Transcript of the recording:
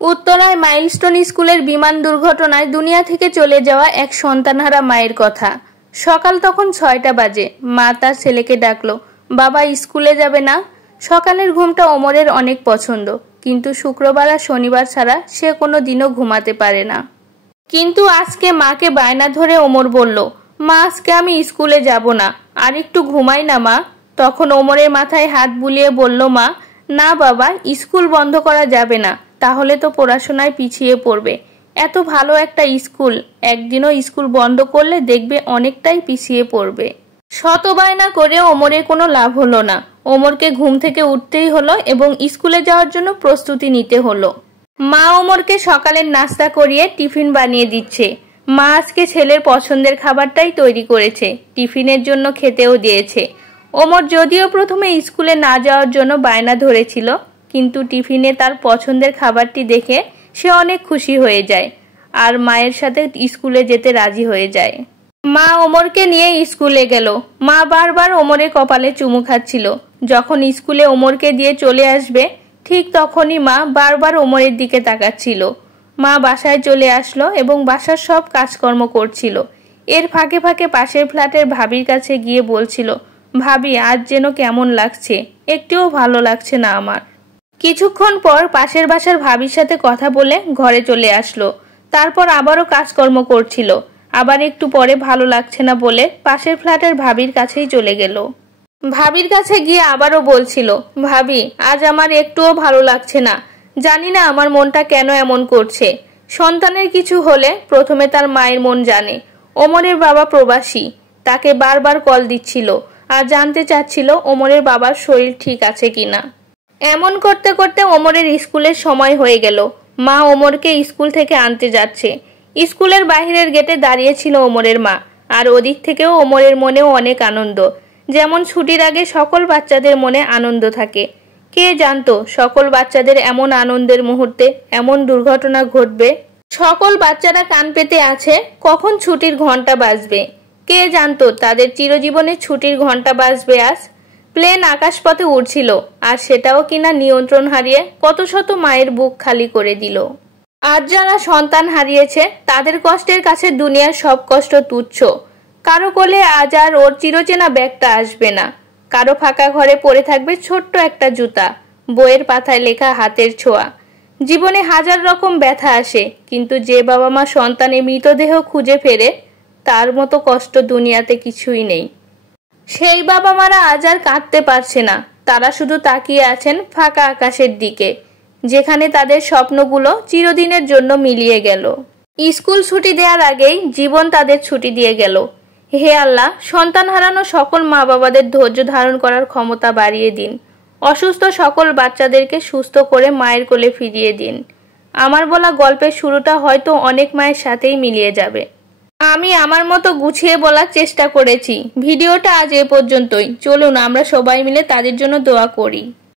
উত্তরায় মাইলস্টোন স্কুলের বিমান দুর্ঘটনায় দুনিয়া থেকে চলে যাওয়া এক সন্তানহারা মায়ের কথা। সকাল তখন 6টা বাজে। মা তার ছেলেকে ডাকলো, বাবা স্কুলে যাবে না? সকালের ঘুমটা ওমরের অনেক পছন্দ, কিন্তু শুক্রবার আর শনিবার ছাড়া সে কোনো দিনও ঘুমাতে পারে না। কিন্তু আজকে মাকে বায়না ধরে ওমর বলল, মা আজকে আমি স্কুলে যাব না, আর একটু ঘুমাই না মা। তখন ওমরের মাথায় হাত বুলিয়ে বলল মা, না বাবা, স্কুল বন্ধ করা যাবে না, তাহলে তো পড়াশোনায় পিছিয়ে পড়বে। এত ভালো একটা স্কুল, একদিনও স্কুল বন্ধ করলে দেখবে অনেকটাই পিছিয়ে পড়বে। শত বায়না করে ওমরের কোনো লাভ হলো না। ওমরকে ঘুম থেকে উঠতেই হলো এবং স্কুলে যাওয়ার জন্য প্রস্তুতি নিতে হলো। মা ওমরকে সকালের নাস্তা করিয়ে টিফিন বানিয়ে দিচ্ছে। মা আজকে ছেলের পছন্দের খাবারটাই তৈরি করেছে, টিফিনের জন্য খেতেও দিয়েছে। ওমর যদিও প্রথমে স্কুলে না যাওয়ার জন্য বায়না ধরেছিল, কিন্তু টিফিনে তার পছন্দের খাবারটি দেখে সে অনেক খুশি হয়ে যায় আর মায়ের সাথে স্কুলে যেতে রাজি হয়ে যায়। মা ওমরকে নিয়ে স্কুলে গেল। মা বারবার ওমরের কপালে চুমু খাচ্ছিল। যখন স্কুলে ওমরকে দিয়ে চলে আসবে ঠিক তখনই মা বারবার ওমরের দিকে তাকাচ্ছিল। মা বাসায় চলে আসলো এবং বাসার সব কাজকর্ম করছিল। এর ফাঁকে ফাঁকে পাশের ফ্ল্যাটের ভাবির কাছে গিয়ে বলছিল, ভাবি আজ যেন কেমন লাগছে, একটুও ভালো লাগছে না আমার। কিছুক্ষণ পর পাশের বাসার ভাবির সাথে কথা বলে ঘরে চলে আসলো। তারপর আবারও কাজকর্ম করছিল। আবার একটু পরে ভালো লাগছে না বলে পাশের ফ্ল্যাটের ভাবির কাছেই চলে গেল। ভাবির কাছে গিয়ে আবারও বলছিল, ভাবি আজ আমার একটুও ভালো লাগছে না, জানি না আমার মনটা কেন এমন করছে। সন্তানের কিছু হলে প্রথমে তার মায়ের মন জানে। ওমরের বাবা প্রবাসী, তাকে বারবার কল দিচ্ছিল আর জানতে চাচ্ছিল ওমরের বাবার শরীর ঠিক আছে কিনা। এমন করতে করতে ওমরের স্কুলের সময় হয়ে গেল। মা ওমরকে স্কুল থেকে আনতে যাচ্ছে। স্কুলের বাহিরের গেটে দাঁড়িয়েছিল ওমরের মা, আর ওদিক থেকেও ওমরের মনেও অনেক আনন্দ। যেমন ছুটির আগে সকল বাচ্চাদের মনে আনন্দ থাকে, কে জানতো সকল বাচ্চাদের এমন আনন্দের মুহূর্তে এমন দুর্ঘটনা ঘটবে। সকল বাচ্চারা কান পেতে আছে কখন ছুটির ঘন্টা বাজবে। কে জানতো তাদের চিরজীবনে ছুটির ঘন্টা বাজবে আজ। প্লেন আকাশপথে উড়ছিল, আর সেটাও কিনা নিয়ন্ত্রণ হারিয়ে কত শত মায়ের বুক খালি করে দিল। আজ যারা সন্তান হারিয়েছে তাদের কষ্টের কাছে দুনিয়ার সব কষ্ট তুচ্ছ। কারো কোলে আজ আর ওর চিরচেনা ব্যাগটা আসবে না। কারো ফাঁকা ঘরে পড়ে থাকবে ছোট্ট একটা জুতা, বইয়ের পাতায় লেখা হাতের ছোঁয়া। জীবনে হাজার রকম ব্যথা আসে, কিন্তু যে বাবা মা সন্তানের মৃতদেহ খুঁজে ফেরে তার মতো কষ্ট দুনিয়াতে কিছুই নেই। সেই বাবা মারা আজ আর কাঁদতে পারছে না, তারা শুধু তাকিয়ে আছেন ফাঁকা আকাশের দিকে, যেখানে তাদের স্বপ্নগুলো চিরদিনের জন্য মিলিয়ে গেল। স্কুল ছুটি দেওয়ার আগেই জীবন তাদের ছুটি দিয়ে গেল। হে আল্লাহ, সন্তান হারানো সকল মা বাবাদের ধৈর্য ধারণ করার ক্ষমতা বাড়িয়ে দিন। অসুস্থ সকল বাচ্চাদেরকে সুস্থ করে মায়ের কোলে ফিরিয়ে দিন। আমার বলা গল্পের শুরুটা হয়তো অনেক মায়ের সাথেই মিলিয়ে যাবে। আমি আমার মতো গুছিয়ে বলার চেষ্টা করেছি। ভিডিওটা আজ এ পর্যন্তই। চলুন আমরা সবাই মিলে তাদের জন্য দোয়া করি।